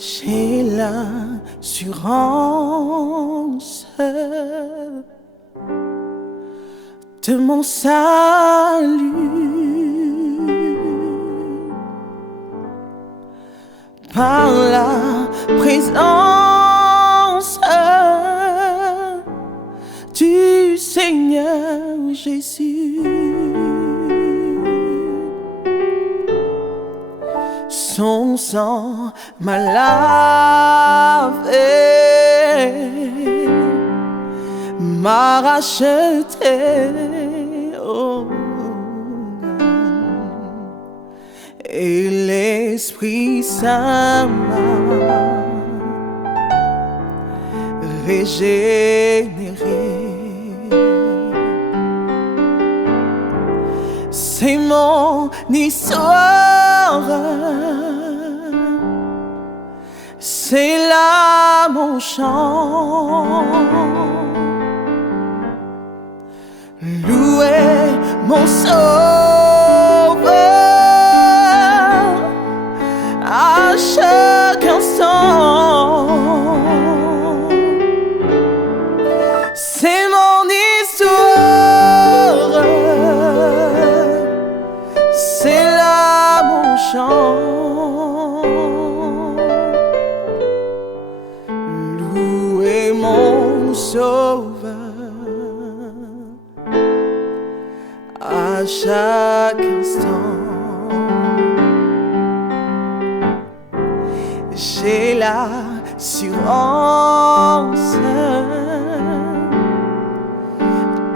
J'ai l'assurance de mon salut par la présence du Seigneur Jésus. Son sang m'a lavé, m'a racheté, oh, et l'Esprit Saint m'a régénéré. C'est mon histoire, c'est là mon chant. Louer mon sauveur à chaque instant. C'est mon histoire, c'est là mon chant. Louer mon sauveur à chaque instant. J'ai l'assurance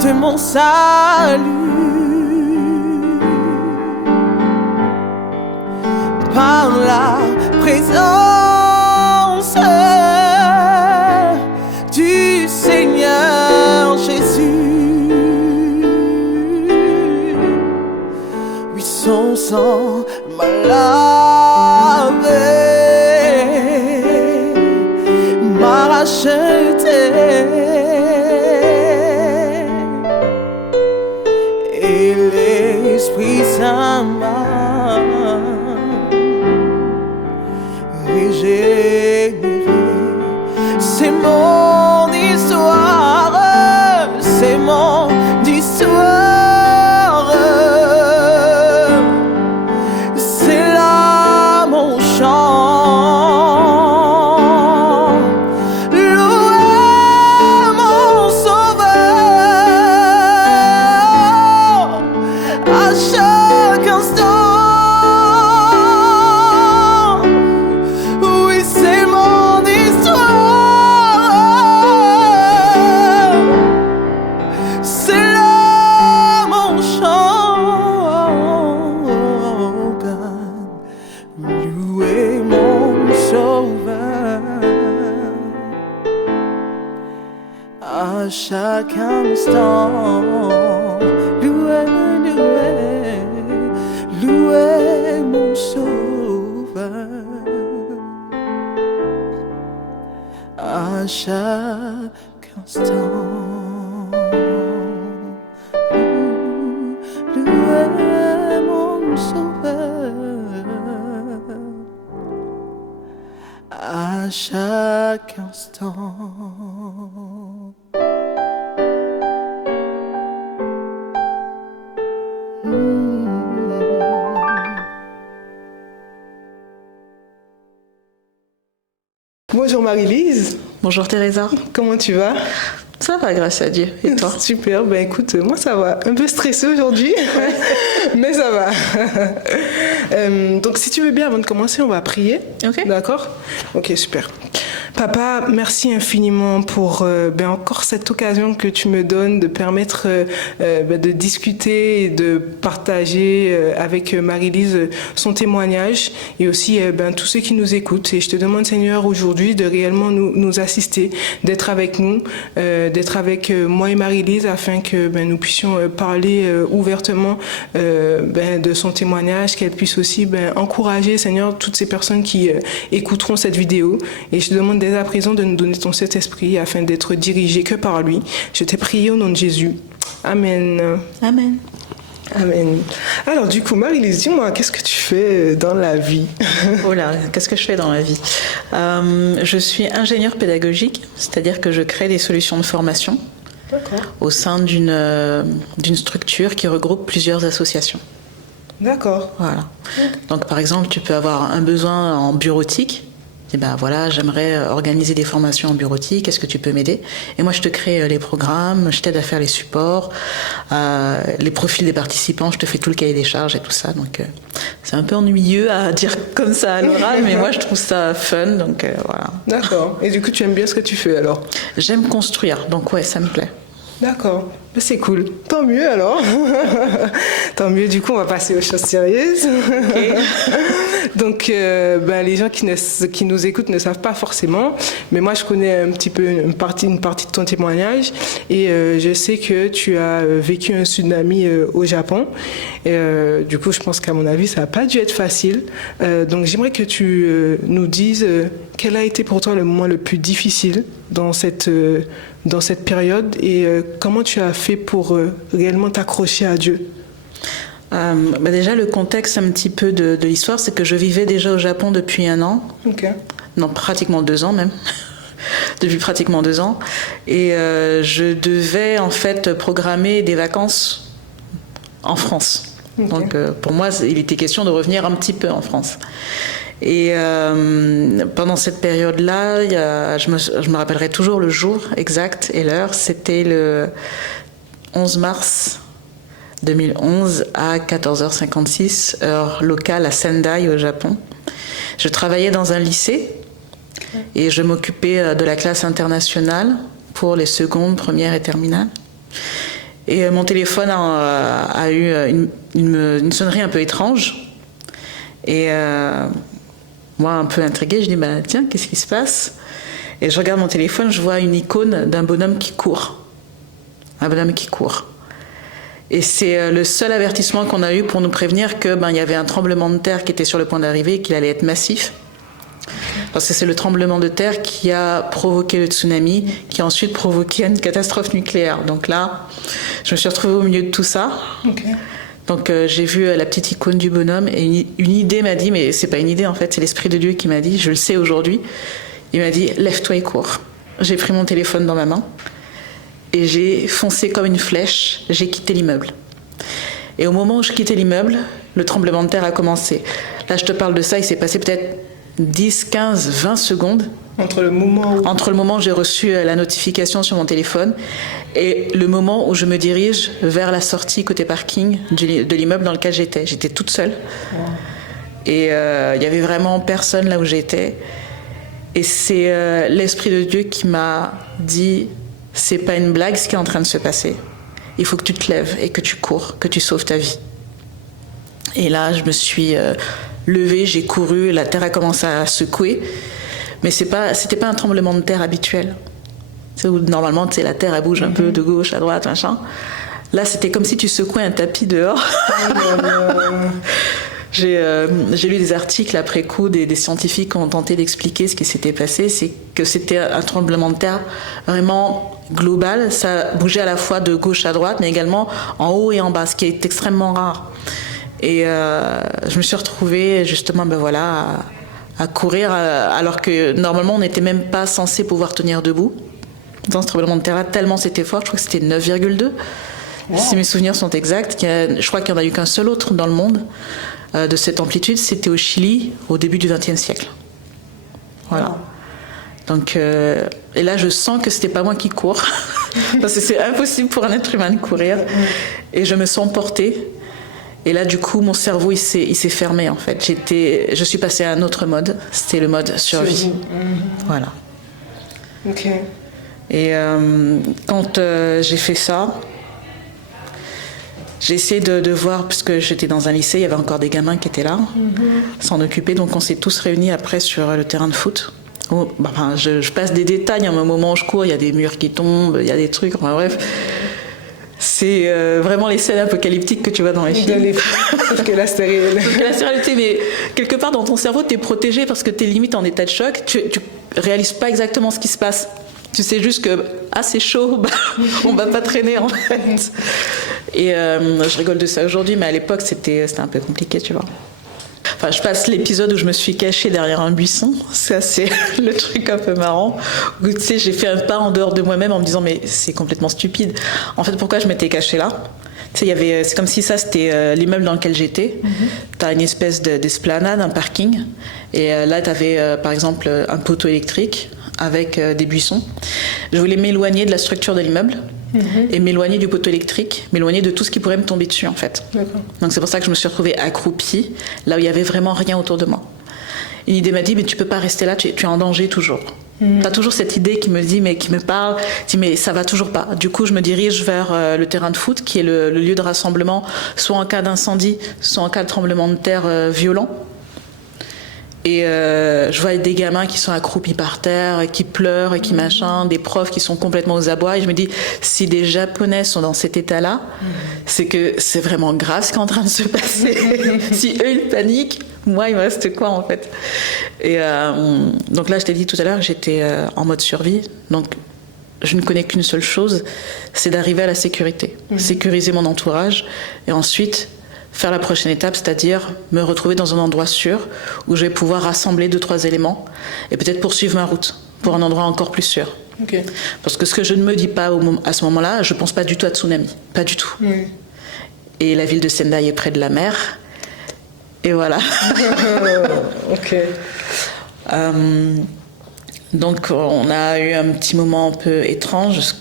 de mon salut par la présence du Seigneur Jésus. Oui, son sang m'a lavé, m'a racheté, et l'Esprit Saint m'a régénéré. C'est mon histoire, c'est mon histoire, c'est là mon chant. Louer mon sauveur à chaque instant. Oui, c'est mon histoire, c'est là mon chant. Louer mon sauveur à chaque instant. Louer, louer, louer mon sauveur à chaque instant. Louer mon sauveur à chaque instant. Bonjour Marie-Lise. Bonjour Teresa. Comment tu vas? Ça va, grâce à Dieu. Et toi? Super, ben écoute, moi ça va. Un peu stressée aujourd'hui, mais ça va. Donc si tu veux bien, avant de commencer, on va prier. Ok. D'accord? Ok, super. Papa, merci infiniment pour encore cette occasion que tu me donnes de permettre de discuter et de partager avec Marie-Lise son témoignage et aussi tous ceux qui nous écoutent. Et je te demande, Seigneur, aujourd'hui de réellement nous assister, d'être avec nous, d'être avec moi et Marie-Lise afin que nous puissions parler ouvertement de son témoignage, qu'elle puisse aussi encourager, Seigneur, toutes ces personnes qui écouteront cette vidéo. Et je te demande dès à présent de nous donner ton Saint-Esprit afin d'être dirigés que par lui. Je t'ai prié au nom de Jésus. Amen. Amen. Amen. Alors du coup, Marie-Lise, dis-moi, qu'est-ce que tu fais dans la vie? Oh là, qu'est-ce que je fais dans la vie? Je suis ingénieure pédagogique, c'est-à-dire que je crée des solutions de formation au sein d'une structure qui regroupe plusieurs associations. D'accord. Voilà. Donc par exemple, tu peux avoir un besoin en bureautique. Et voilà, j'aimerais organiser des formations en bureautique, est-ce que tu peux m'aider? Et moi, je te crée les programmes, je t'aide à faire les supports, les profils des participants, je te fais tout le cahier des charges et tout ça. Donc, c'est un peu ennuyeux à dire comme ça à l'oral, mais moi, je trouve ça fun, donc voilà. D'accord. Et du coup, tu aimes bien ce que tu fais alors? J'aime construire, donc ouais, ça me plaît. D'accord, c'est cool. Tant mieux alors. Tant mieux, du coup on va passer aux choses sérieuses. Okay. Donc les gens qui nous écoutent ne savent pas forcément, mais moi je connais un petit peu une partie de ton témoignage et je sais que tu as vécu un tsunami au Japon. Du coup je pense qu'à mon avis ça n'a pas dû être facile. Donc j'aimerais que tu nous dises quel a été pour toi le moment le plus difficile dans cette période et comment tu as fait pour réellement t'accrocher à Dieu? Déjà, le contexte un petit peu de l'histoire, c'est que je vivais déjà au Japon depuis 1 an. Okay. Non, pratiquement 2 ans même. Depuis pratiquement 2 ans. Et je devais en fait programmer des vacances en France. Okay. Donc pour moi, il était question de revenir un petit peu en France. Et pendant cette période-là, je me rappellerai toujours le jour exact et l'heure. C'était le 11 mars 2011 à 14h56, heure locale à Sendai au Japon. Je travaillais dans un lycée et je m'occupais de la classe internationale pour les secondes, premières et terminales. Et mon téléphone a eu une sonnerie un peu étrange. Et moi, un peu intriguée, je dis tiens, qu'est-ce qui se passe? Et je regarde mon téléphone, je vois une icône d'un bonhomme qui court. Un bonhomme qui court. Et c'est le seul avertissement qu'on a eu pour nous prévenir que il y avait un tremblement de terre qui était sur le point d'arriver et qu'il allait être massif. Parce que c'est le tremblement de terre qui a provoqué le tsunami, qui a ensuite provoqué une catastrophe nucléaire. Donc là, je me suis retrouvée au milieu de tout ça. Okay. Donc j'ai vu la petite icône du bonhomme et une idée m'a dit, mais c'est pas une idée en fait, c'est l'Esprit de Dieu qui m'a dit, je le sais aujourd'hui, il m'a dit lève-toi et cours. J'ai pris mon téléphone dans ma main et j'ai foncé comme une flèche, j'ai quitté l'immeuble. Et au moment où je quittais l'immeuble, le tremblement de terre a commencé. Là je te parle de ça, il s'est passé peut-être 10, 15, 20 secondes. Entre le moment où j'ai reçu la notification sur mon téléphone et le moment où je me dirige vers la sortie côté parking de l'immeuble dans lequel j'étais. J'étais toute seule. Wow. Et il n'y avait vraiment personne là où j'étais. Et c'est l'Esprit de Dieu qui m'a dit « C'est pas une blague ce qui est en train de se passer. Il faut que tu te lèves et que tu cours, que tu sauves ta vie. » Et là, je me suis levée, j'ai couru, la terre a commencé à secouer. Mais c'était pas un tremblement de terre habituel. C'est où normalement, la terre elle bouge un peu de gauche à droite, machin. Là, c'était comme si tu secouais un tapis dehors. J'ai lu des articles après coup des scientifiques qui ont tenté d'expliquer ce qui s'était passé. C'est que c'était un tremblement de terre vraiment global. Ça bougeait à la fois de gauche à droite, mais également en haut et en bas, ce qui est extrêmement rare. Et je me suis retrouvée justement, à courir alors que normalement on n'était même pas censé pouvoir tenir debout dans ce tremblement de terre tellement c'était fort. Je crois que c'était 9,2 si mes souvenirs sont exacts. Je crois qu'il n'y en a eu qu'un seul autre dans le monde de cette amplitude, c'était au Chili au début du XXe siècle. Voilà. Donc et là je sens que c'était pas moi qui cours parce que c'est impossible pour un être humain de courir et je me sens portée. Et là, du coup, mon cerveau, il s'est fermé, en fait. Je suis passée à un autre mode. C'était le mode survie. Voilà. Ok. Et quand j'ai fait ça, j'ai essayé de voir, puisque j'étais dans un lycée, il y avait encore des gamins qui étaient là, s'en occuper. Donc on s'est tous réunis après sur le terrain de foot. Oh, enfin, je passe des détails, à un moment où je cours, il y a des murs qui tombent, il y a des trucs, enfin bref. C'est vraiment les scènes apocalyptiques que tu vois dans les films. Sauf que là, c'est réel. Sauf que là, c'est réalité, mais quelque part dans ton cerveau, t'es protégé parce que t'es limite en état de choc. Tu réalises pas exactement ce qui se passe. Tu sais juste que c'est chaud, on va pas traîner en fait. Et je rigole de ça aujourd'hui, mais à l'époque c'était un peu compliqué, tu vois. Enfin, je passe l'épisode où je me suis cachée derrière un buisson. Ça, c'est le truc un peu marrant. Où, tu sais, j'ai fait un pas en dehors de moi-même en me disant mais c'est complètement stupide. En fait, pourquoi je m'étais cachée là? Tu sais, c'est comme si ça c'était l'immeuble dans lequel j'étais. T'as une espèce d'esplanade, un parking, et là t'avais par exemple un poteau électrique avec des buissons. Je voulais m'éloigner de la structure de l'immeuble et m'éloigner du poteau électrique, m'éloigner de tout ce qui pourrait me tomber dessus en fait. D'accord. Donc c'est pour ça que je me suis retrouvée accroupie là où il y avait vraiment rien autour de moi. Une idée m'a dit mais tu peux pas rester là, tu es en danger toujours. T'as toujours cette idée qui me dit mais qui me parle, dit mais ça va toujours pas. Du coup je me dirige vers le terrain de foot qui est le lieu de rassemblement, soit en cas d'incendie, soit en cas de tremblement de terre violent. Et je vois des gamins qui sont accroupis par terre, qui pleurent, qui machin, des profs qui sont complètement aux abois. Et je me dis, si des Japonais sont dans cet état-là, c'est que c'est vraiment grave ce qui est en train de se passer. Si eux, ils paniquent, moi, il me reste quoi, en fait? Et donc là, je t'ai dit tout à l'heure, j'étais en mode survie. Donc, je ne connais qu'une seule chose, c'est d'arriver à la sécurité. Sécuriser mon entourage. Et ensuite faire la prochaine étape, c'est-à-dire me retrouver dans un endroit sûr où je vais pouvoir rassembler 2-3 éléments et peut-être poursuivre ma route pour un endroit encore plus sûr. Okay. Parce que ce que je ne me dis pas à ce moment-là, je ne pense pas du tout à tsunami, pas du tout. Et la ville de Sendai est près de la mer, et voilà. Ok. Donc on a eu un petit moment un peu étrange.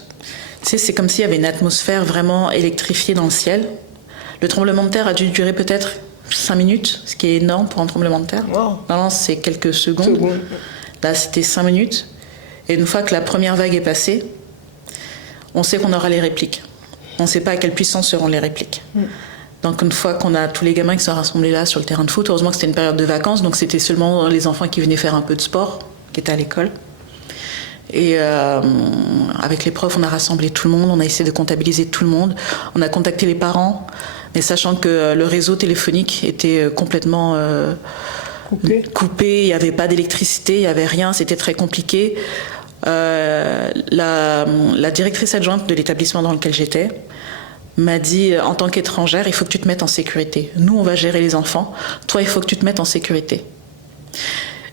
Tu sais, c'est comme s'il y avait une atmosphère vraiment électrifiée dans le ciel. Le tremblement de terre a dû durer peut-être 5 minutes, ce qui est énorme pour un tremblement de terre. Wow. Normalement, c'est quelques secondes. Là, c'était 5 minutes. Et une fois que la première vague est passée, on sait qu'on aura les répliques. On ne sait pas à quelle puissance seront les répliques. Donc, une fois qu'on a tous les gamins qui sont rassemblés là sur le terrain de foot, heureusement que c'était une période de vacances, donc c'était seulement les enfants qui venaient faire un peu de sport, qui étaient à l'école. Et avec les profs, on a rassemblé tout le monde, on a essayé de comptabiliser tout le monde, on a contacté les parents, mais sachant que le réseau téléphonique était complètement coupé, il n'y avait pas d'électricité, il n'y avait rien, c'était très compliqué. La directrice adjointe de l'établissement dans lequel j'étais m'a dit, en tant qu'étrangère, il faut que tu te mettes en sécurité. Nous, on va gérer les enfants, toi, il faut que tu te mettes en sécurité.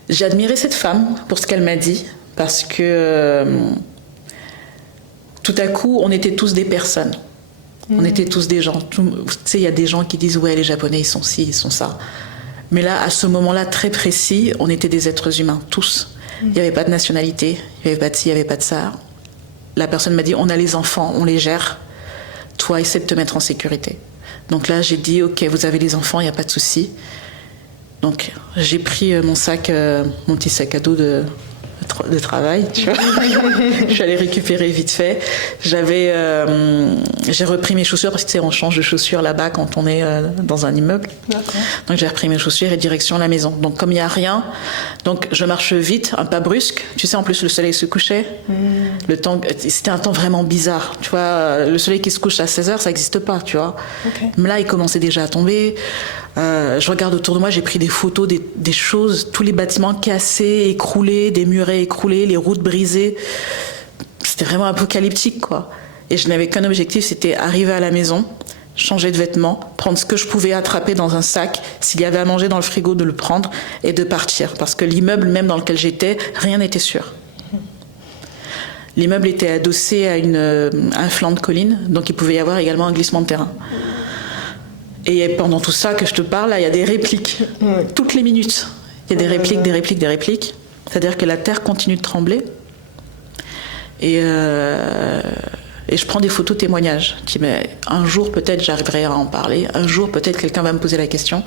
J'ai admiré cette femme pour ce qu'elle m'a dit, parce que tout à coup, on était tous des personnes. On était tous des gens. Tu sais, il y a des gens qui disent « ouais, les Japonais, ils sont ci, ils sont ça ». Mais là, à ce moment-là, très précis, on était des êtres humains, tous. Il n'y avait pas de nationalité, il n'y avait pas de ci, il n'y avait pas de ça. La personne m'a dit « on a les enfants, on les gère. Toi, essaie de te mettre en sécurité ». Donc là, j'ai dit « ok, vous avez les enfants, il n'y a pas de souci ». Donc, j'ai pris mon petit sac à dos de travail, tu vois. Je suis allée récupérer vite fait. J'ai repris mes chaussures parce que tu sais, on change de chaussures là-bas quand on est dans un immeuble. D'accord. Donc j'ai repris mes chaussures et direction la maison. Donc comme il n'y a rien, donc je marche vite, un pas brusque. Tu sais, en plus le soleil se couchait. Le temps, c'était un temps vraiment bizarre. Tu vois, le soleil qui se couche à 16h, ça n'existe pas, tu vois. Okay. Mais là, il commençait déjà à tomber. Je regarde autour de moi, j'ai pris des photos des choses, tous les bâtiments cassés, écroulés, des murets écroulés, les routes brisées. C'était vraiment apocalyptique, quoi. Et je n'avais qu'un objectif, c'était arriver à la maison, changer de vêtements, prendre ce que je pouvais attraper dans un sac, s'il y avait à manger dans le frigo, de le prendre et de partir. Parce que l'immeuble même dans lequel j'étais, rien n'était sûr. L'immeuble était adossé à un flanc de colline, donc il pouvait y avoir également un glissement de terrain. Et pendant tout ça que je te parle, là, il y a des répliques. Toutes les minutes. Il y a des répliques, des répliques, des répliques. C'est-à-dire que la terre continue de trembler. Et je prends des photos témoignages. Je dis, mais un jour, peut-être, j'arriverai à en parler. Un jour, peut-être, quelqu'un va me poser la question.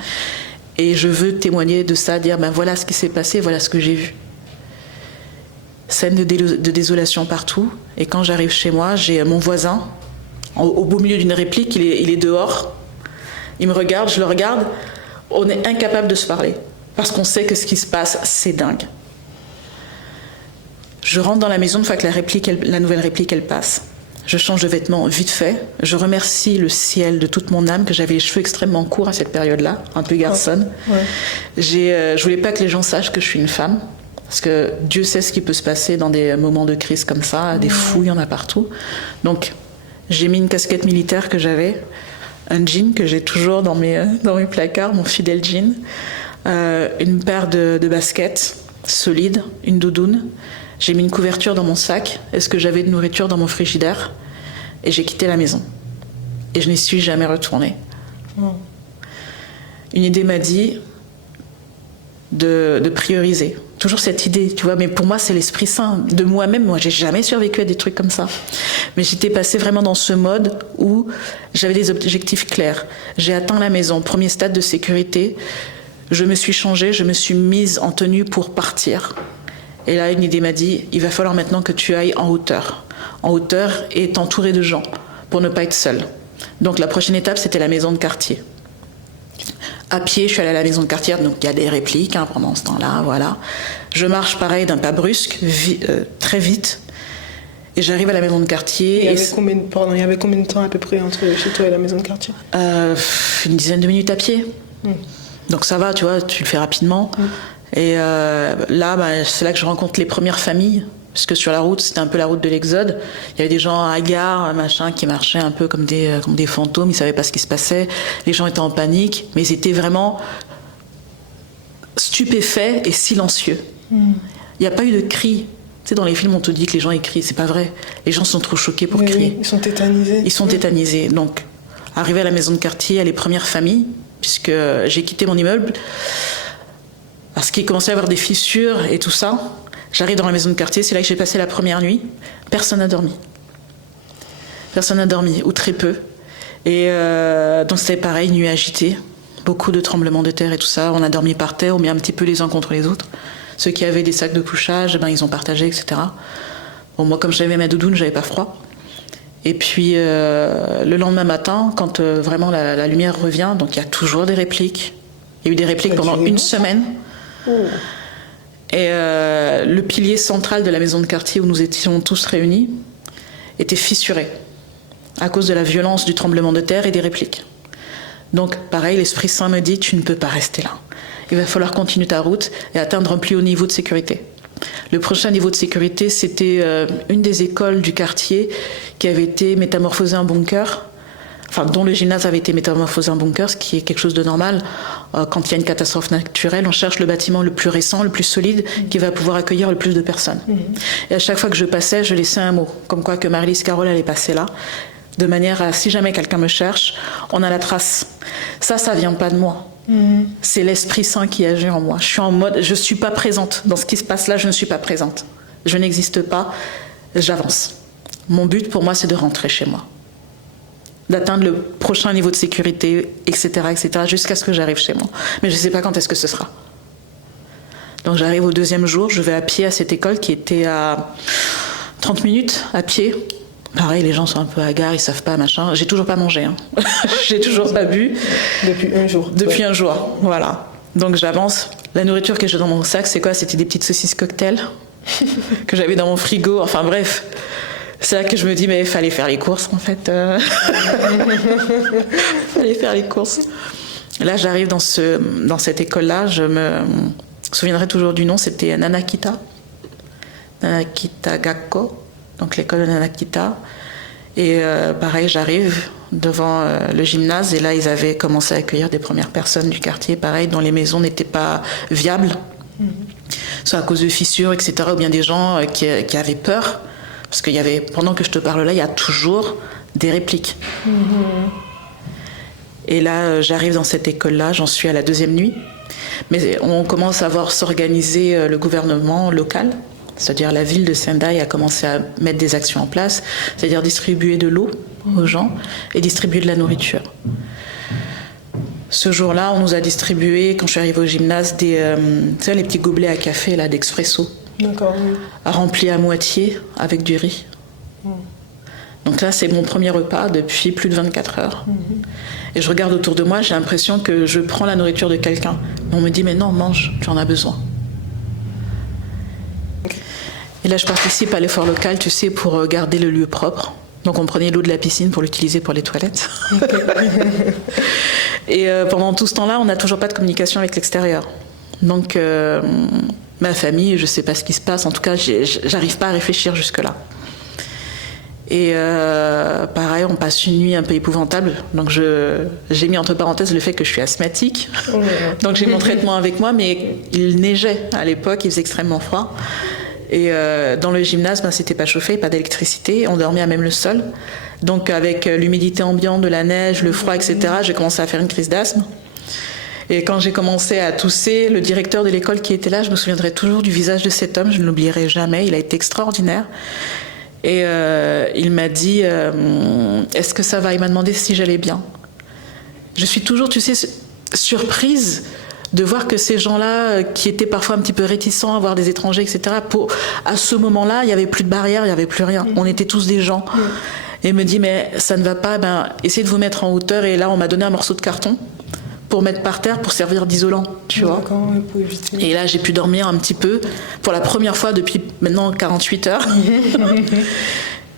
Et je veux témoigner de ça, dire, ben voilà ce qui s'est passé, voilà ce que j'ai vu. scène de désolation partout. Et quand j'arrive chez moi, j'ai mon voisin, au beau milieu d'une réplique, il est dehors. Il me regarde, je le regarde. On est incapable de se parler. Parce qu'on sait que ce qui se passe, c'est dingue. Je rentre dans la maison une fois que la nouvelle réplique, elle passe. Je change de vêtements vite fait. Je remercie le ciel de toute mon âme, que j'avais les cheveux extrêmement courts à cette période-là, un peu garçonne. Ouais. Je voulais pas que les gens sachent que je suis une femme. Parce que Dieu sait ce qui peut se passer dans des moments de crise comme ça. Des fous, il y en a partout. Donc, j'ai mis une casquette militaire que j'avais, un jean que j'ai toujours dans mes placards, mon fidèle jean, une paire de baskets solides, une doudoune. J'ai mis une couverture dans mon sac, est-ce que j'avais de nourriture dans mon frigidaire, et j'ai quitté la maison. Et je n'y suis jamais retournée. Une idée m'a dit de prioriser. Toujours cette idée, tu vois, mais pour moi, c'est l'Esprit Saint. De moi-même, moi, j'ai jamais survécu à des trucs comme ça. Mais j'étais passée vraiment dans ce mode où j'avais des objectifs clairs. J'ai atteint la maison, premier stade de sécurité. Je me suis changée, je me suis mise en tenue pour partir. Et là, une idée m'a dit, il va falloir maintenant que tu ailles en hauteur. En hauteur et t'entourer de gens pour ne pas être seule. Donc la prochaine étape, c'était la maison de quartier. À pied, je suis allée à la maison de quartier, donc il y a des répliques pendant ce temps-là, voilà. Je marche pareil d'un pas brusque, très vite. Et j'arrive à la maison de quartier. Il y avait combien de temps à peu près entre chez toi et la maison de quartier? Une dizaine de minutes à pied. Donc ça va, tu vois, tu le fais rapidement. Et là, c'est là que je rencontre les premières familles, parce que sur la route, c'était un peu la route de l'Exode. Il y avait des gens hagards, qui marchaient un peu comme des fantômes, ils savaient pas ce qui se passait. Les gens étaient en panique, mais ils étaient vraiment stupéfaits et silencieux. Il n'y a pas eu de cris. Tu sais, dans les films, on te dit que les gens ils crient, c'est pas vrai. Les gens sont trop choqués pour crier. Oui, ils sont tétanisés. Ils sont tétanisés. Donc, arrivé à la maison de quartier, à les premières familles, puisque j'ai quitté mon immeuble, parce qu'il commençait à y avoir des fissures et tout ça. J'arrive dans la maison de quartier, c'est là que j'ai passé la première nuit. Personne n'a dormi. Personne n'a dormi, ou très peu. Et donc c'était pareil, nuit agitée. Beaucoup de tremblements de terre et tout ça. On a dormi par terre, on met un petit peu les uns contre les autres. Ceux qui avaient des sacs de couchage, ils ont partagé, etc. Bon, moi, comme j'avais ma doudoune, j'avais pas froid. Et puis, le lendemain matin, quand vraiment la lumière revient, donc il y a toujours des répliques. Il y a eu des répliques pendant une semaine. Et le pilier central de la maison de quartier où nous étions tous réunis était fissuré à cause de la violence du tremblement de terre et des répliques. Donc pareil, l'Esprit Saint me dit, tu ne peux pas rester là. Il va falloir continuer ta route et atteindre un plus haut niveau de sécurité. Le prochain niveau de sécurité, c'était une des écoles du quartier qui avait été métamorphosée en bunker. Enfin, dont le gymnase avait été métamorphosé en bunker, ce qui est quelque chose de normal. Quand il y a une catastrophe naturelle, on cherche le bâtiment le plus récent, le plus solide, qui va pouvoir accueillir le plus de personnes. Et à chaque fois que je passais, je laissais un mot, comme quoi que Marie-Lise Carole allait passer là, de manière à, si jamais quelqu'un me cherche, on a la trace. Ça vient pas de moi. C'est l'Esprit Saint qui agit en moi. Je suis en mode, je suis pas présente. Dans ce qui se passe là, je ne suis pas présente. Je n'existe pas, j'avance. Mon but pour moi, c'est de rentrer chez moi, d'atteindre le prochain niveau de sécurité, etc., jusqu'à ce que j'arrive chez moi. Mais je ne sais pas quand est-ce que ce sera. Donc j'arrive au deuxième jour, je vais à pied à cette école qui était à 30 minutes à pied. Pareil, les gens sont un peu hagards, ils savent pas, machin. J'ai toujours pas mangé, j'ai toujours pas bu. Depuis un jour. Depuis un jour, voilà. Donc j'avance. La nourriture que j'ai dans mon sac, c'est quoi? C'était des petites saucisses cocktail que j'avais dans mon frigo. Enfin bref. C'est là que je me dis, mais il fallait faire les courses, en fait. Fallait faire les courses. Là, j'arrive dans cette école-là. Je me souviendrai toujours du nom. C'était Nanakita. Nanakita Gakko. Donc, l'école de Nanakita. Et pareil, j'arrive devant le gymnase. Et là, ils avaient commencé à accueillir des premières personnes du quartier, pareil, dont les maisons n'étaient pas viables. Soit à cause de fissures, etc. Ou bien des gens qui avaient peur. Parce qu'il y avait, pendant que je te parle là, il y a toujours des répliques. Et là, j'arrive dans cette école-là, j'en suis à la deuxième nuit. Mais on commence à voir s'organiser le gouvernement local, c'est-à-dire la ville de Sendai a commencé à mettre des actions en place, c'est-à-dire distribuer de l'eau aux gens et distribuer de la nourriture. Ce jour-là, on nous a distribué, quand je suis arrivée au gymnase, tu sais, les petits gobelets à café là, d'expresso. D'accord, oui. rempli à moitié avec du riz. Donc là, c'est mon premier repas depuis plus de 24 heures. Et je regarde autour de moi, j'ai l'impression que je prends la nourriture de quelqu'un. On me dit, mais non, mange, tu en as besoin. Et là, je participe à l'effort local, tu sais, pour garder le lieu propre. Donc on prenait l'eau de la piscine pour l'utiliser pour les toilettes. Et pendant tout ce temps-là, on n'a toujours pas de communication avec l'extérieur. Donc ma famille, je ne sais pas ce qui se passe. En tout cas, j'arrive pas à réfléchir jusque-là. Et pareil, on passe une nuit un peu épouvantable. Donc j'ai mis entre parenthèses le fait que je suis asthmatique. Donc j'ai mon traitement avec moi, mais il neigeait à l'époque, il faisait extrêmement froid. Et dans le gymnase, c'était pas chauffé, pas d'électricité, on dormait à même le sol. Donc avec l'humidité ambiante, de la neige, le froid, etc., j'ai commencé à faire une crise d'asthme. Et quand j'ai commencé à tousser, le directeur de l'école qui était là, je me souviendrai toujours du visage de cet homme, je ne l'oublierai jamais, il a été extraordinaire. Et il m'a dit est-ce que ça va? Il m'a demandé si j'allais bien. Je suis toujours, tu sais, surprise de voir que ces gens-là, qui étaient parfois un petit peu réticents à voir des étrangers, etc., à ce moment-là, il n'y avait plus de barrière, il n'y avait plus rien. On était tous des gens. Et il me dit, mais ça ne va pas, essayez de vous mettre en hauteur. Et là, on m'a donné un morceau de carton pour mettre par terre, pour servir d'isolant, tu vois. Pour éviter. Et là, j'ai pu dormir un petit peu, pour la première fois depuis maintenant 48 heures.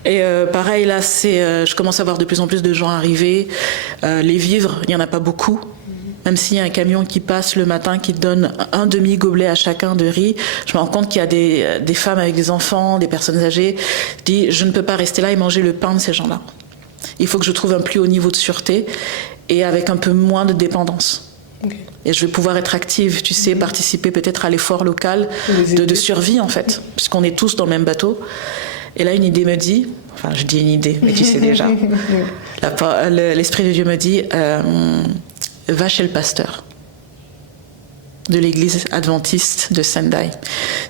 Et pareil, là, je commence à voir de plus en plus de gens arriver. Les vivres, il n'y en a pas beaucoup. Même s'il y a un camion qui passe le matin, qui donne un demi-gobelet à chacun de riz, je me rends compte qu'il y a des femmes avec des enfants, des personnes âgées. Je dis, je ne peux pas rester là et manger le pain de ces gens-là. Il faut que je trouve un plus haut niveau de sûreté et avec un peu moins de dépendance. Okay. Et je vais pouvoir être active, tu sais, participer peut-être à l'effort local de survie, en fait, puisqu'on est tous dans le même bateau. Et là, une idée me dit, enfin, je dis une idée, mais tu sais déjà. L'Esprit de Dieu me dit, va chez le pasteur de l'église adventiste de Sendai.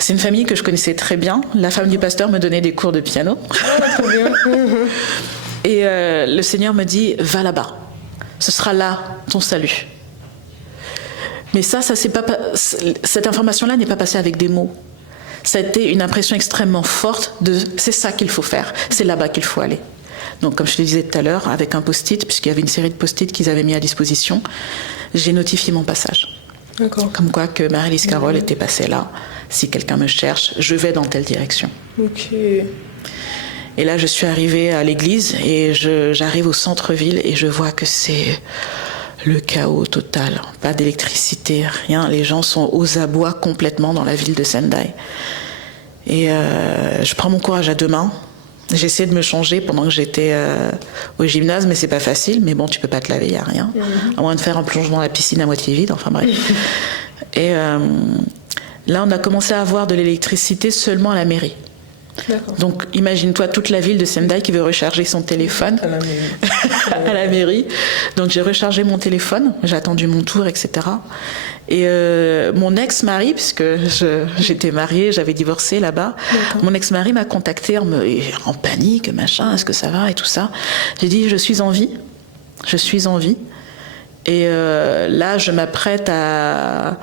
C'est une famille que je connaissais très bien. La femme du pasteur me donnait des cours de piano. Très bien. Et le Seigneur me dit, va là-bas. Ce sera là ton salut. Mais cette information-là n'est pas passée avec des mots. Ça a été une impression extrêmement forte de c'est ça qu'il faut faire, c'est là-bas qu'il faut aller. Donc, comme je te disais tout à l'heure, avec un post-it, puisqu'il y avait une série de post-it qu'ils avaient mis à disposition, j'ai notifié mon passage. D'accord. Comme quoi que Marie-Lise Carole était passée là. Si quelqu'un me cherche, je vais dans telle direction. Ok. Et là, je suis arrivée à l'église et j'arrive au centre-ville et je vois que c'est le chaos total. Pas d'électricité, rien. Les gens sont aux abois complètement dans la ville de Sendai. Et je prends mon courage à deux mains. J'essaie de me changer pendant que j'étais au gymnase, mais c'est pas facile. Mais bon, tu peux pas te laver, il n'y a rien. À moins de faire un plongeon dans la piscine à moitié vide, enfin bref. Et là, on a commencé à avoir de l'électricité seulement à la mairie. D'accord. Donc, imagine-toi toute la ville de Sendai qui veut recharger son téléphone à la mairie. Donc, j'ai rechargé mon téléphone, j'ai attendu mon tour, etc. Et mon ex-mari, puisque j'étais mariée, j'avais divorcé là-bas, mon ex-mari m'a contactée en panique, machin, est-ce que ça va et tout ça. J'ai dit, je suis en vie. Et là, je m'apprête à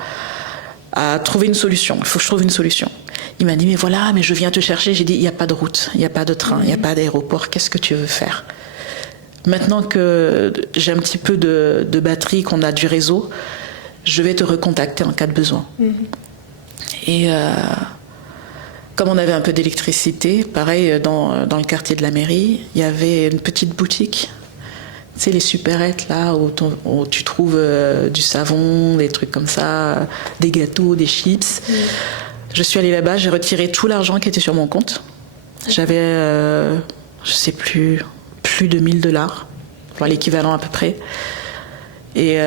trouver une solution. Il faut que je trouve une solution. Il m'a dit, mais voilà, mais je viens te chercher. J'ai dit, il n'y a pas de route, il n'y a pas de train, il n'y a pas d'aéroport. Qu'est-ce que tu veux faire? Maintenant que j'ai un petit peu de batterie, qu'on a du réseau, je vais te recontacter en cas de besoin. Et comme on avait un peu d'électricité, pareil, dans le quartier de la mairie, il y avait une petite boutique. Tu sais, les supérettes, là, où tu trouves du savon, des trucs comme ça, des gâteaux, des chips. Je suis allée là-bas, j'ai retiré tout l'argent qui était sur mon compte. J'avais, je sais plus de $1000, enfin, l'équivalent à peu près. Et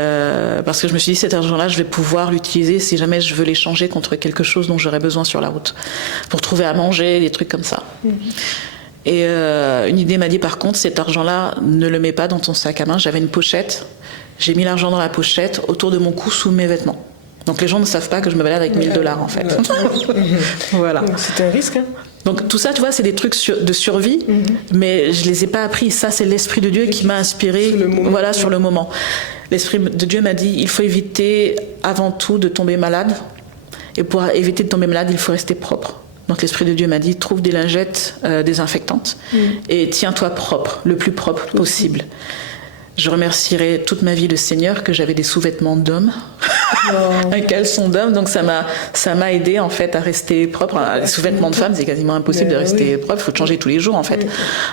parce que je me suis dit, cet argent-là, je vais pouvoir l'utiliser si jamais je veux l'échanger contre quelque chose dont j'aurais besoin sur la route, pour trouver à manger, des trucs comme ça. Et une idée m'a dit, par contre, cet argent-là, ne le mets pas dans ton sac à main. J'avais une pochette, j'ai mis l'argent dans la pochette, autour de mon cou, sous mes vêtements. Donc les gens ne savent pas que je me balade avec $1000 en fait. Voilà. C'est un risque, hein. Donc tout ça, tu vois, c'est des trucs de survie, mais je les ai pas appris. Ça, c'est l'Esprit de Dieu qui m'a inspiré, sur le moment. L'Esprit de Dieu m'a dit, il faut éviter avant tout de tomber malade. Et pour éviter de tomber malade, il faut rester propre. Donc l'Esprit de Dieu m'a dit, trouve des lingettes désinfectantes et tiens-toi propre, le plus propre possible. Je remercierai toute ma vie le Seigneur que j'avais des sous-vêtements d'homme, un caleçon d'homme, donc ça m'a aidé en fait à rester propre. Les sous-vêtements de femme, c'est quasiment impossible de rester propre, il faut te changer tous les jours en fait.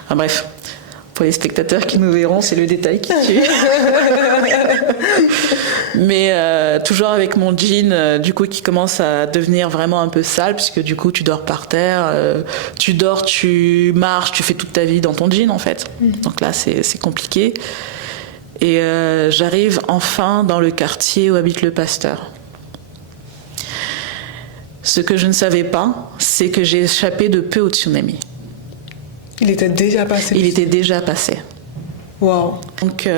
Enfin bref, pour les spectateurs qui nous verront, c'est le détail qui tue. Mais toujours avec mon jean, du coup, qui commence à devenir vraiment un peu sale, puisque du coup, tu dors par terre, tu dors, tu marches, tu fais toute ta vie dans ton jean, en fait. Donc là, c'est compliqué. Et j'arrive enfin dans le quartier où habite le pasteur. Ce que je ne savais pas, c'est que j'ai échappé de peu au tsunami. Il était déjà passé. Il était déjà passé. Wow. Donc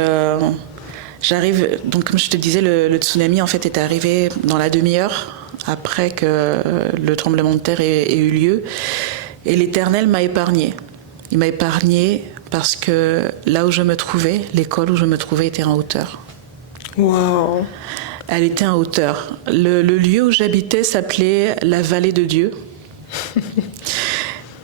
j'arrive, donc comme je te disais, le tsunami en fait est arrivé dans la demi-heure après que le tremblement de terre ait eu lieu. Et l'Éternel m'a épargné. Il m'a épargné parce que là où je me trouvais, l'école où je me trouvais était en hauteur. Wow. Elle était en hauteur. Le lieu où j'habitais s'appelait la Vallée de Dieu.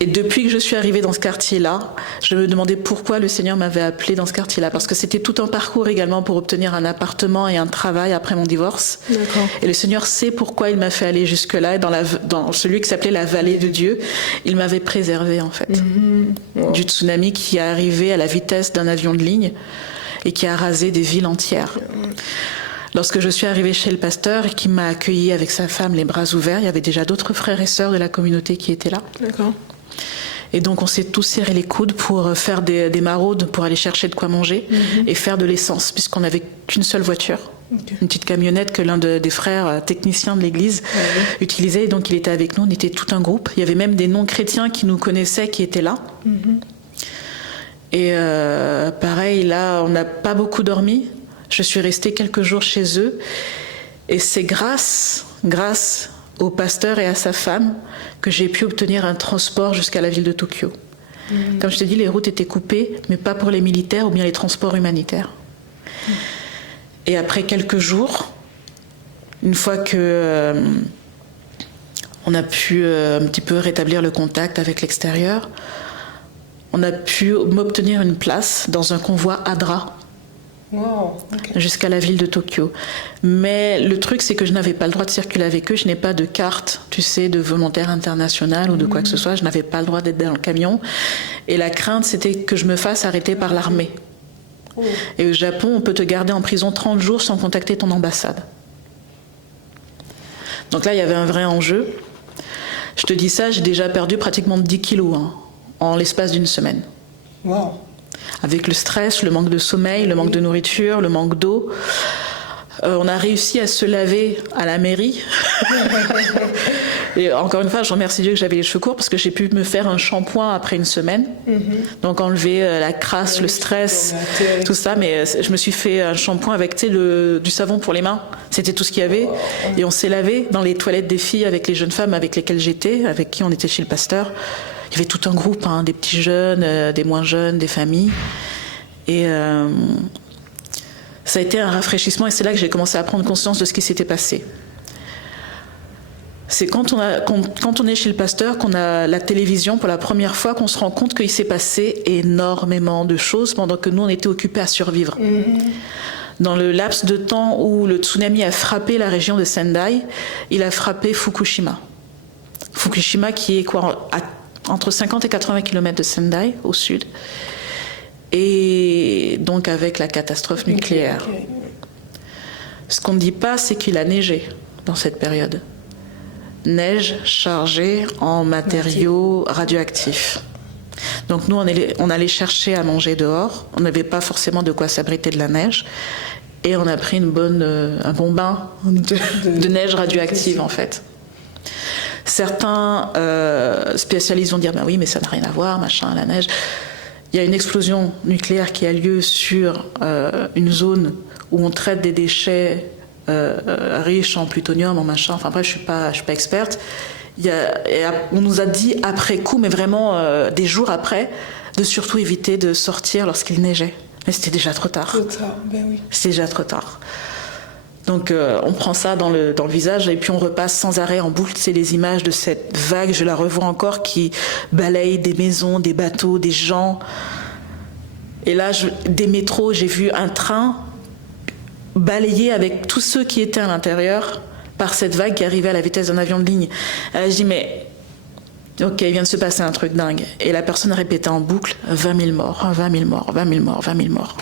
Et depuis que je suis arrivée dans ce quartier-là, je me demandais pourquoi le Seigneur m'avait appelée dans ce quartier-là. Parce que c'était tout un parcours également pour obtenir un appartement et un travail après mon divorce. D'accord. Et le Seigneur sait pourquoi il m'a fait aller jusque-là. Et dans celui qui s'appelait la Vallée de Dieu, il m'avait préservée en fait. Wow. Du tsunami qui est arrivé à la vitesse d'un avion de ligne et qui a rasé des villes entières. Lorsque je suis arrivée chez le pasteur et qui m'a accueillie avec sa femme les bras ouverts, il y avait déjà d'autres frères et sœurs de la communauté qui étaient là. D'accord. Et donc on s'est tous serré les coudes pour faire des maraudes, pour aller chercher de quoi manger et faire de l'essence, puisqu'on n'avait qu'une seule voiture, une petite camionnette que l'un des frères techniciens de l'église utilisait. Et donc il était avec nous, on était tout un groupe. Il y avait même des non-chrétiens qui nous connaissaient, qui étaient là. Et pareil, là, on n'a pas beaucoup dormi. Je suis restée quelques jours chez eux. Et c'est grâce au pasteur et à sa femme que j'ai pu obtenir un transport jusqu'à la ville de Tokyo. Comme je te dis, les routes étaient coupées, mais pas pour les militaires ou bien les transports humanitaires. Et après quelques jours, une fois que on a pu un petit peu rétablir le contact avec l'extérieur, on a pu m'obtenir une place dans un convoi ADRA. Wow, okay. Jusqu'à la ville de Tokyo. Mais le truc, c'est que je n'avais pas le droit de circuler avec eux. Je n'ai pas de carte, tu sais, de volontaire international ou de quoi que ce soit. Je n'avais pas le droit d'être dans le camion. Et la crainte, c'était que je me fasse arrêter par l'armée. Et au Japon, on peut te garder en prison 30 jours sans contacter ton ambassade. Donc là, il y avait un vrai enjeu. Je te dis ça, j'ai déjà perdu pratiquement 10 kilos en l'espace d'une semaine. Wow. Avec le stress, le manque de sommeil, le manque de nourriture, le manque d'eau. On a réussi à se laver à la mairie. Et encore une fois, je remercie Dieu que j'avais les cheveux courts parce que j'ai pu me faire un shampoing après une semaine. Donc enlever la crasse, le stress, tout ça. Mais je me suis fait un shampoing avec du savon pour les mains. C'était tout ce qu'il y avait. Et on s'est lavé dans les toilettes des filles avec les jeunes femmes avec lesquelles j'étais, avec qui on était chez le pasteur. Il y avait tout un groupe, des petits jeunes, des moins jeunes, des familles. Et ça a été un rafraîchissement et c'est là que j'ai commencé à prendre conscience de ce qui s'était passé. C'est quand on est chez le pasteur, qu'on a la télévision pour la première fois, qu'on se rend compte qu'il s'est passé énormément de choses pendant que nous, on était occupés à survivre. Dans le laps de temps où le tsunami a frappé la région de Sendai, il a frappé Fukushima. Fukushima qui est entre 50 et 80 km de Sendai, au sud. Et donc avec la catastrophe nucléaire. Ce qu'on ne dit pas, c'est qu'il a neigé dans cette période. Neige chargée en matériaux radioactifs. Donc nous, on allait chercher à manger dehors. On n'avait pas forcément de quoi s'abriter de la neige. Et on a pris un bon bain de neige radioactive, en fait. Certains spécialistes vont dire « oui, mais ça n'a rien à voir, machin, la neige ». Il y a une explosion nucléaire qui a lieu sur une zone où on traite des déchets riches en plutonium, en machin. Enfin bref, je suis pas experte. On nous a dit après coup, mais vraiment des jours après, de surtout éviter de sortir lorsqu'il neigeait. Mais c'était déjà trop tard. Trop tard, ben oui. C'était déjà trop tard. Donc on prend ça dans le visage et puis on repasse sans arrêt en boucle. C'est les images de cette vague, je la revois encore, qui balaye des maisons, des bateaux, des gens. Et là, des métros, j'ai vu un train balayé avec tous ceux qui étaient à l'intérieur par cette vague qui arrivait à la vitesse d'un avion de ligne. Je dis, mais ok, il vient de se passer un truc dingue. Et la personne répétait en boucle, 20 000 morts, 20 000 morts, 20 000 morts, 20 000 morts.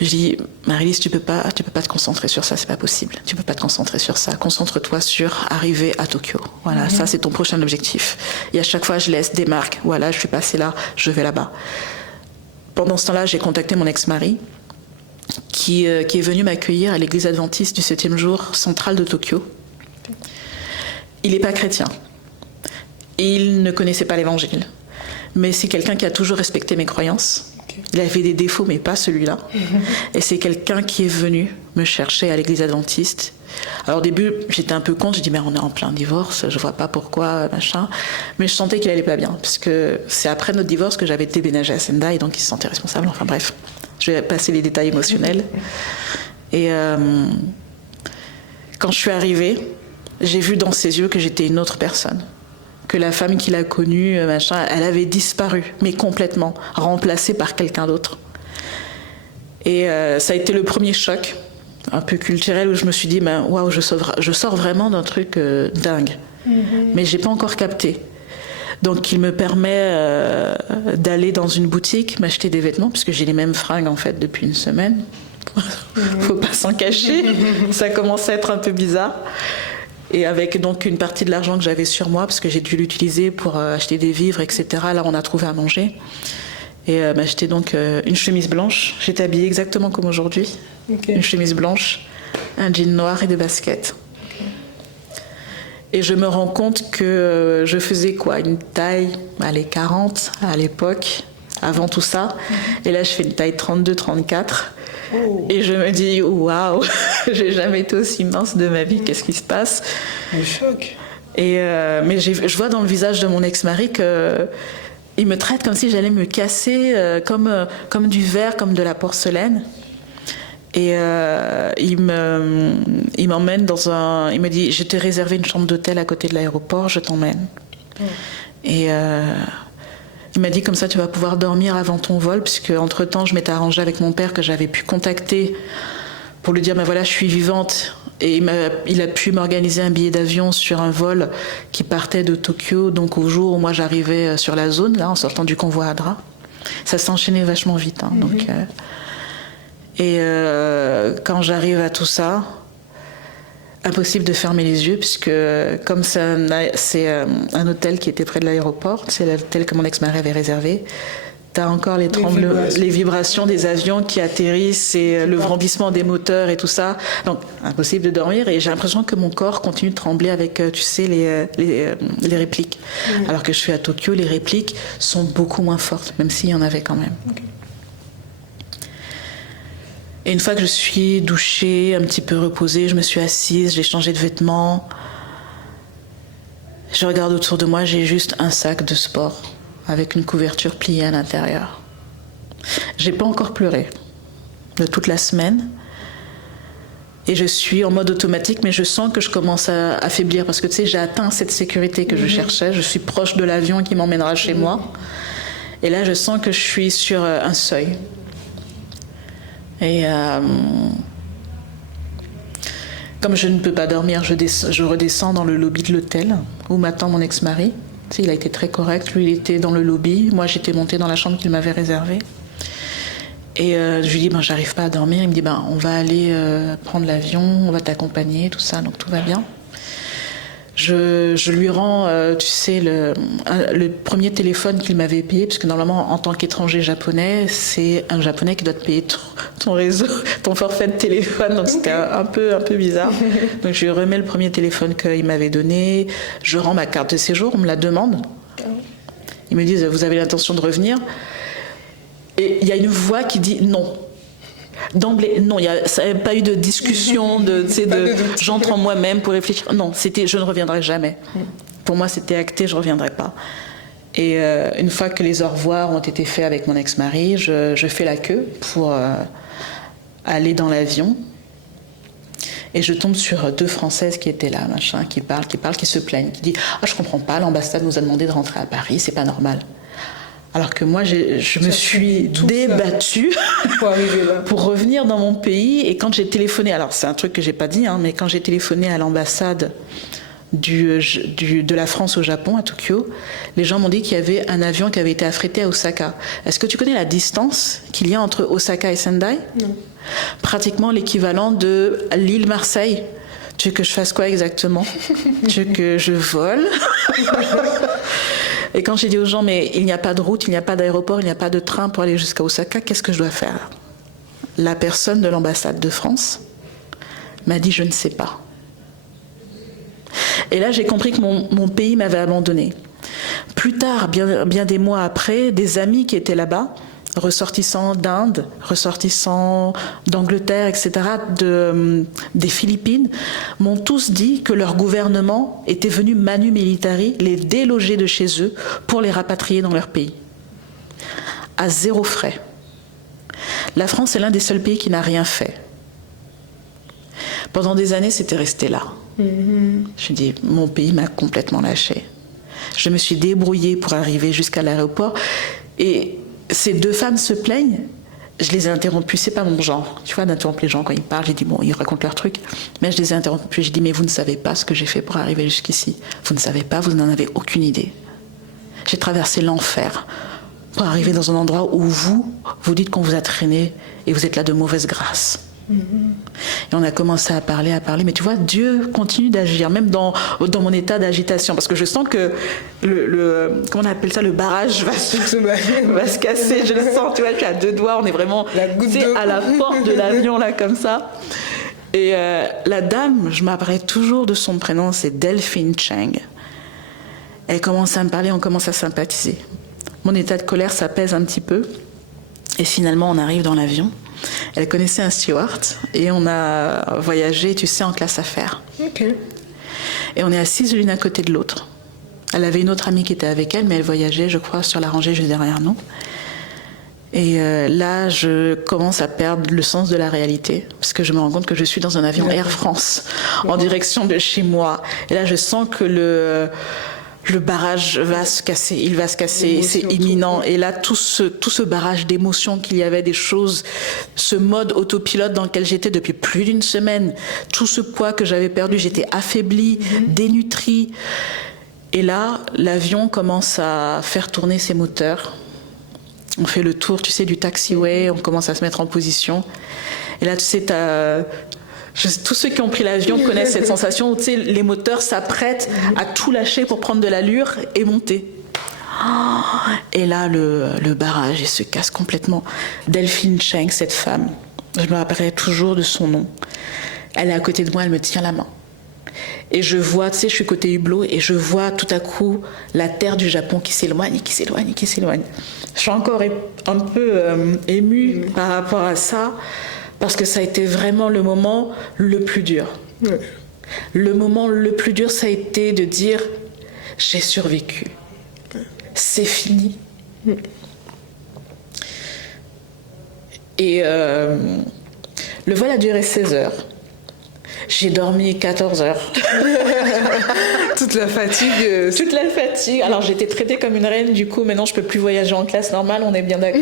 Je dis, Marie-Lise, tu peux pas te concentrer sur ça, c'est pas possible. Tu peux pas te concentrer sur ça. Concentre-toi sur arriver à Tokyo. Voilà, ça c'est ton prochain objectif. Et à chaque fois, je laisse des marques. Voilà, je suis passée là, je vais là-bas. Pendant ce temps-là, j'ai contacté mon ex-mari, qui est venu m'accueillir à l'église adventiste du 7e jour centrale de Tokyo. Il n'est pas chrétien. Il ne connaissait pas l'évangile. Mais c'est quelqu'un qui a toujours respecté mes croyances. Il avait des défauts, mais pas celui-là. Et c'est quelqu'un qui est venu me chercher à l'église adventiste. Alors au début, j'étais un peu contre. Je dis, mais on est en plein divorce, je vois pas pourquoi, machin. Mais je sentais qu'il allait pas bien, parce que c'est après notre divorce que j'avais déménagé à Sendai, donc il se sentait responsable. Enfin bref, je vais passer les détails émotionnels. Et quand je suis arrivée, j'ai vu dans ses yeux que j'étais une autre personne. Que la femme qu'il a connue, machin, elle avait disparu, mais complètement, remplacée par quelqu'un d'autre. Et ça a été le premier choc, un peu culturel, où je me suis dit, waouh, je sors vraiment d'un truc dingue. Mais j'ai pas encore capté. Donc il me permet d'aller dans une boutique, m'acheter des vêtements, puisque j'ai les mêmes fringues en fait depuis une semaine. Faut pas s'en cacher, ça commence à être un peu bizarre. Et avec donc une partie de l'argent que j'avais sur moi, parce que j'ai dû l'utiliser pour acheter des vivres, etc. Là, on a trouvé à manger. Et m'acheter donc une chemise blanche. J'étais habillée exactement comme aujourd'hui. Une chemise blanche, un jean noir et des baskets. Et je me rends compte que je faisais quoi, une taille, 40 à l'époque, avant tout ça. Et là, je fais une taille 32, 34. Oh. Et je me dis, waouh, j'ai jamais été aussi mince de ma vie, qu'est-ce qui se passe? Le choc. Et mais je vois dans le visage de mon ex-mari qu'il me traite comme si j'allais me casser, comme du verre, comme de la porcelaine. Et il m'emmène il me dit, je t'ai réservé une chambre d'hôtel à côté de l'aéroport, je t'emmène. Oh. Et il m'a dit, comme ça tu vas pouvoir dormir avant ton vol, puisque entre-temps je m'étais arrangée avec mon père que j'avais pu contacter pour lui dire, voilà, je suis vivante. Et il a pu m'organiser un billet d'avion sur un vol qui partait de Tokyo, donc au jour où moi j'arrivais sur la zone, là, en sortant du convoi Adra. Ça s'enchaînait vachement vite. Hein, donc, quand j'arrive à tout ça, impossible de fermer les yeux, puisque comme c'est un hôtel qui était près de l'aéroport, c'est l'hôtel que mon ex-mari avait réservé, t'as encore les vibrations des avions qui atterrissent et le vrombissement des moteurs et tout ça. Donc, impossible de dormir. Et j'ai l'impression que mon corps continue de trembler avec, tu sais, les répliques. Alors que je suis à Tokyo, les répliques sont beaucoup moins fortes, même s'il y en avait quand même. Et une fois que je suis douchée, un petit peu reposée, je me suis assise, j'ai changé de vêtements. Je regarde autour de moi, j'ai juste un sac de sport avec une couverture pliée à l'intérieur. J'ai pas encore pleuré de toute la semaine. Et je suis en mode automatique, mais je sens que je commence à affaiblir parce que tu sais, j'ai atteint cette sécurité que je cherchais. Je suis proche de l'avion qui m'emmènera chez moi. Et là, je sens que je suis sur un seuil. Et comme je ne peux pas dormir, je redescends dans le lobby de l'hôtel où m'attend mon ex-mari. Tu sais, il a été très correct. Lui, il était dans le lobby. Moi, j'étais montée dans la chambre qu'il m'avait réservée. Et je lui dis, j'arrive pas à dormir. Il me dit, on va aller prendre l'avion, on va t'accompagner, tout ça, donc tout va bien. Je lui rends, tu sais, le premier téléphone qu'il m'avait payé, parce que normalement, en tant qu'étranger japonais, c'est un japonais qui doit te payer ton réseau, ton forfait de téléphone, donc c'était un peu bizarre. Donc je lui remets le premier téléphone qu'il m'avait donné, je rends ma carte de séjour, on me la demande. Ils me disent, vous avez l'intention de revenir? Et il y a une voix qui dit non. D'emblée, non, ça n'a pas eu de discussion, j'entre en moi-même pour réfléchir. Non, c'était je ne reviendrai jamais. Pour moi, c'était acté, je ne reviendrai pas. Et une fois que les au revoir ont été faits avec mon ex-mari, je fais la queue pour aller dans l'avion. Et je tombe sur 2 Françaises qui étaient là, machin, qui parlent, qui se plaignent, qui disent « Ah, je comprends pas, l'ambassade nous a demandé de rentrer à Paris, c'est pas normal. » Alors que moi, je me suis débattue pour revenir dans mon pays. Et quand j'ai téléphoné, alors c'est un truc que j'ai pas dit, hein, mais quand j'ai téléphoné à l'ambassade de la France au Japon, à Tokyo, les gens m'ont dit qu'il y avait un avion qui avait été affrété à Osaka. Est-ce que tu connais la distance qu'il y a entre Osaka et Sendai? Non. Pratiquement l'équivalent de l'île Marseille. Tu veux que je fasse quoi exactement? Tu veux que je vole? Et quand j'ai dit aux gens, mais il n'y a pas de route, il n'y a pas d'aéroport, il n'y a pas de train pour aller jusqu'à Osaka, qu'est-ce que je dois faire? La personne de l'ambassade de France m'a dit, je ne sais pas. Et là, j'ai compris que mon pays m'avait abandonnée. Plus tard, bien des mois après, des amis qui étaient là-bas, ressortissants d'Inde, ressortissants d'Angleterre, etc., des Philippines, m'ont tous dit que leur gouvernement était venu manu militari les déloger de chez eux pour les rapatrier dans leur pays. À 0 frais. La France est l'un des seuls pays qui n'a rien fait. Pendant des années, c'était resté là. Je dis, mon pays m'a complètement lâché. Je me suis débrouillée pour arriver jusqu'à l'aéroport et ces 2 femmes se plaignent. Je les ai interrompues, c'est pas mon genre, tu vois, d'interrompre les gens quand ils parlent. J'ai dit, bon, ils racontent leur truc, mais je les ai interrompues. J'ai dit, mais vous ne savez pas ce que j'ai fait pour arriver jusqu'ici. Vous ne savez pas, vous n'en avez aucune idée. J'ai traversé l'enfer pour arriver dans un endroit où vous dites qu'on vous a traîné et vous êtes là de mauvaise grâce. Et on a commencé à parler, mais tu vois, Dieu continue d'agir, même dans mon état d'agitation, parce que je sens que comment on appelle ça, le barrage va se casser, je le sens, tu vois, je suis à 2 doigts, on est vraiment à la porte de l'avion, là, comme ça. Et la dame, je m'appellerai toujours de son prénom, c'est Delphine Cheng. Elle commence à me parler, on commence à sympathiser. Mon état de colère s'apaise un petit peu, et finalement, on arrive dans l'avion. Elle connaissait un steward et on a voyagé, tu sais, en classe affaires. Okay. Et on est assises l'une à côté de l'autre. Elle avait une autre amie qui était avec elle, mais elle voyageait, je crois, sur la rangée juste derrière nous. Et là, je commence à perdre le sens de la réalité, parce que je me rends compte que je suis dans un avion Air France, en direction de chez moi. Et là, je sens que le barrage va se casser, il va se casser, c'est imminent. Et là, tout ce barrage d'émotions qu'il y avait, des choses, ce mode autopilote dans lequel j'étais depuis plus d'1 semaine, tout ce poids que j'avais perdu, j'étais affaiblie, dénutrie. Et là, l'avion commence à faire tourner ses moteurs. On fait le tour, tu sais, du taxiway, on commence à se mettre en position. Et là, tu sais, tous ceux qui ont pris l'avion connaissent cette sensation où, tu sais, les moteurs s'apprêtent à tout lâcher pour prendre de l'allure et monter. Et là, le barrage, il se casse complètement. Delphine Cheng, cette femme, je me rappellerai toujours de son nom. Elle est à côté de moi, elle me tient la main. Et je vois, tu sais, je suis côté hublot, et je vois tout à coup la terre du Japon qui s'éloigne, qui s'éloigne, qui s'éloigne. Je suis encore un peu émue par rapport à ça, parce que ça a été vraiment le moment le plus dur. Ouais. Le moment le plus dur, ça a été de dire « j'ai survécu, c'est fini ». Et le vol a duré 16 heures. J'ai dormi 14 heures. Toute la fatigue. Toute la fatigue. Alors j'étais traitée comme une reine, du coup maintenant je peux plus voyager en classe normale, on est bien d'accord.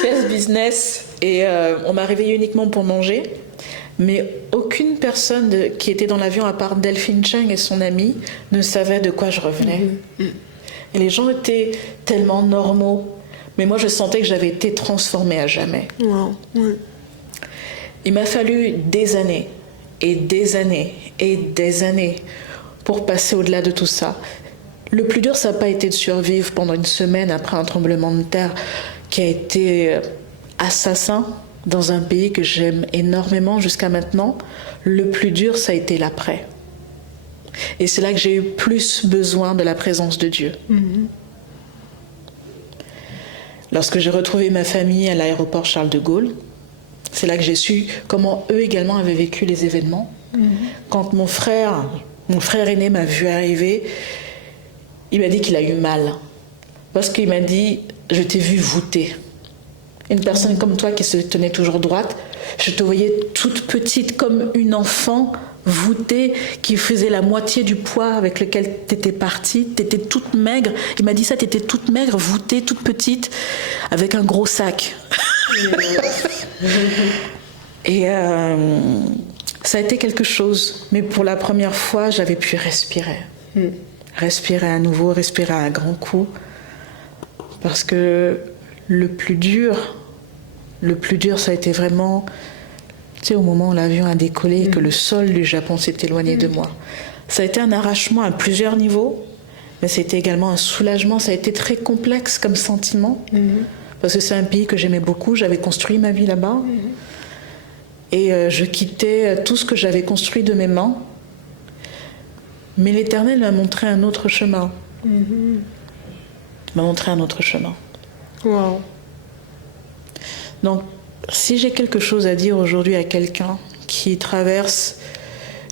Classe business. Et on m'a réveillée uniquement pour manger. Mais aucune personne qui était dans l'avion, à part Delphine Cheng et son amie, ne savait de quoi je revenais. Et les gens étaient tellement normaux. Mais moi je sentais que j'avais été transformée à jamais. Wow. Ouais. Il m'a fallu des années et des années et des années pour passer au-delà de tout ça. Le plus dur, ça n'a pas été de survivre pendant 1 semaine après un tremblement de terre qui a été assassin dans un pays que j'aime énormément jusqu'à maintenant. Le plus dur, ça a été l'après. Et c'est là que j'ai eu plus besoin de la présence de Dieu. Lorsque j'ai retrouvé ma famille à l'aéroport Charles de Gaulle, c'est là que j'ai su comment eux également avaient vécu les événements. Quand mon frère aîné m'a vu arriver, il m'a dit qu'il a eu mal. Parce qu'il m'a dit, je t'ai vu voûter. Une personne comme toi qui se tenait toujours droite, Je te voyais toute petite, comme une enfant voûtée qui faisait la moitié du poids avec lequel tu étais partie. Tu étais toute maigre. Il m'a dit ça, tu étais toute maigre, voûtée, toute petite, avec un gros sac. Et ça a été quelque chose. Mais pour la première fois, j'avais pu respirer. Respirer à nouveau, respirer à un grand coup. Parce que le plus dur, ça a été vraiment, tu sais, au moment où l'avion a décollé et que le sol du Japon s'est éloigné de moi. Ça a été un arrachement à plusieurs niveaux, mais c'était également un soulagement. Ça a été très complexe comme sentiment, parce que c'est un pays que j'aimais beaucoup. J'avais construit ma vie là-bas. Et je quittais tout ce que j'avais construit de mes mains. Mais l'Éternel m'a montré un autre chemin. M'a montré un autre chemin. Wow. Donc, si j'ai quelque chose à dire aujourd'hui à quelqu'un qui traverse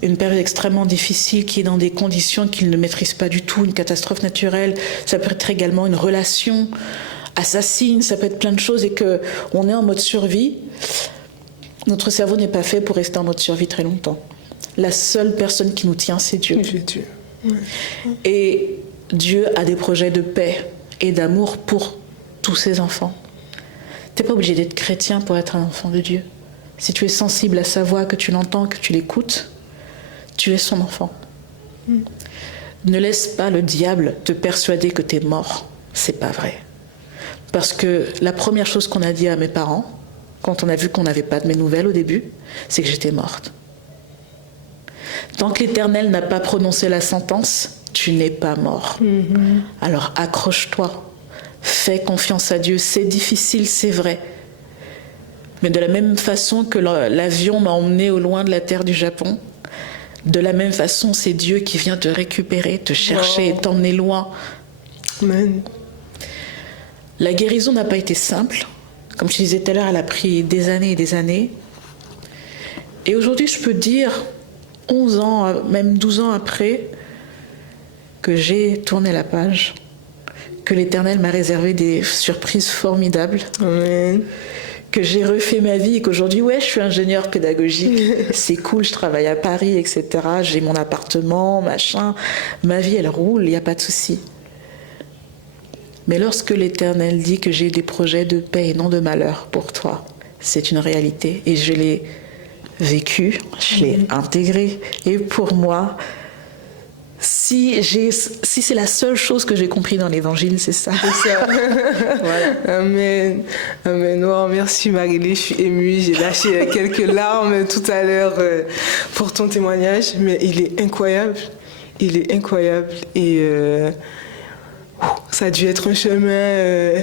une période extrêmement difficile, qui est dans des conditions qu'il ne maîtrise pas du tout, une catastrophe naturelle, ça peut être également une relation assassine, ça peut être plein de choses, et qu'on est en mode survie, notre cerveau n'est pas fait pour rester en mode survie très longtemps. La seule personne qui nous tient, c'est Dieu. C'est Dieu. Ouais. Et Dieu a des projets de paix et d'amour pour tous ses enfants. Tu n'es pas obligé d'être chrétien pour être un enfant de Dieu. Si tu es sensible à sa voix, que tu l'entends, que tu l'écoutes, tu es son enfant. Ne laisse pas le diable te persuader que tu es mort. C'est pas vrai. Parce que la première chose qu'on a dit à mes parents, quand on a vu qu'on n'avait pas de mes nouvelles au début, c'est que j'étais morte. Tant que l'Éternel n'a pas prononcé la sentence, tu n'es pas mort. Alors accroche-toi. Fais confiance à Dieu. C'est difficile, c'est vrai. Mais de la même façon que l'avion m'a emmené au loin de la terre du Japon, de la même façon, c'est Dieu qui vient te récupérer, te chercher et t'emmener loin. Amen. La guérison n'a pas été simple. Comme je disais tout à l'heure, elle a pris des années et des années. Et aujourd'hui, je peux dire, 11 ans, même 12 ans après, que j'ai tourné la page, que l'Éternel m'a réservé des surprises formidables, Amen. que j'ai refait ma vie et qu'aujourd'hui, ouais, je suis ingénieure pédagogique, c'est cool, je travaille à Paris, etc. J'ai mon appartement, machin, ma vie, elle roule, il n'y a pas de souci. Mais lorsque l'Éternel dit que j'ai des projets de paix et non de malheur pour toi, c'est une réalité et je l'ai vécu, je l'ai intégré. Et pour moi, si c'est la seule chose que j'ai compris dans l'Évangile, c'est ça. C'est ça. Voilà. Amen. Amen. Oh, merci Marie-Lise, je suis émue. J'ai lâché quelques larmes tout à l'heure pour ton témoignage, mais il est incroyable. Il est incroyable. Et ça a dû être un chemin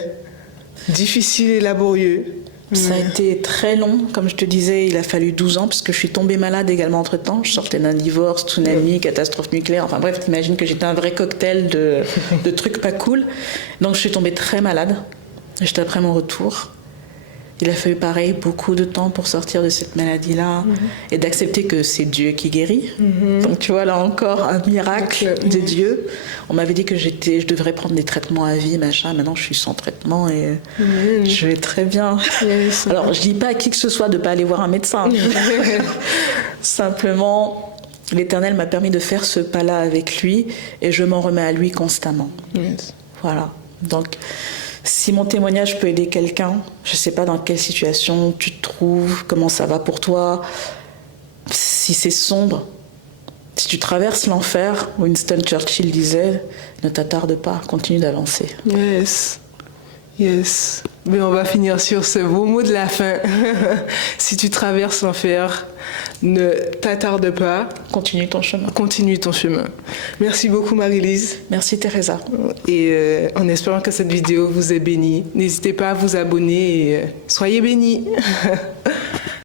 difficile et laborieux. Ça a été très long, comme je te disais, il a fallu 12 ans, parce que je suis tombée malade également entre-temps. Je sortais d'un divorce, tsunami, catastrophe nucléaire, enfin bref, t'imagines que j'étais un vrai cocktail de trucs pas cool. Donc je suis tombée très malade, juste après mon retour. Il a fallu, pareil, beaucoup de temps pour sortir de cette maladie-là et d'accepter que c'est Dieu qui guérit. Donc tu vois, là encore, un miracle de Dieu. On m'avait dit que je devrais prendre des traitements à vie, machin. Maintenant, je suis sans traitement et je vais très bien. Alors, je dis pas à qui que ce soit de pas aller voir un médecin. Simplement, l'Éternel m'a permis de faire ce pas-là avec lui et je m'en remets à lui constamment. Voilà. Donc, si mon témoignage peut aider quelqu'un, je ne sais pas dans quelle situation tu te trouves, comment ça va pour toi, si c'est sombre, si tu traverses l'enfer, Winston Churchill disait, ne t'attarde pas, continue d'avancer. Yes. Yes. Mais on va finir sur ce beau mot de la fin. Si tu traverses l'enfer, ne t'attarde pas. Continue ton chemin. Continue ton chemin. Merci beaucoup Marie-Lise. Merci Teresa. Et en espérant que cette vidéo vous ait béni, n'hésitez pas à vous abonner et soyez bénis.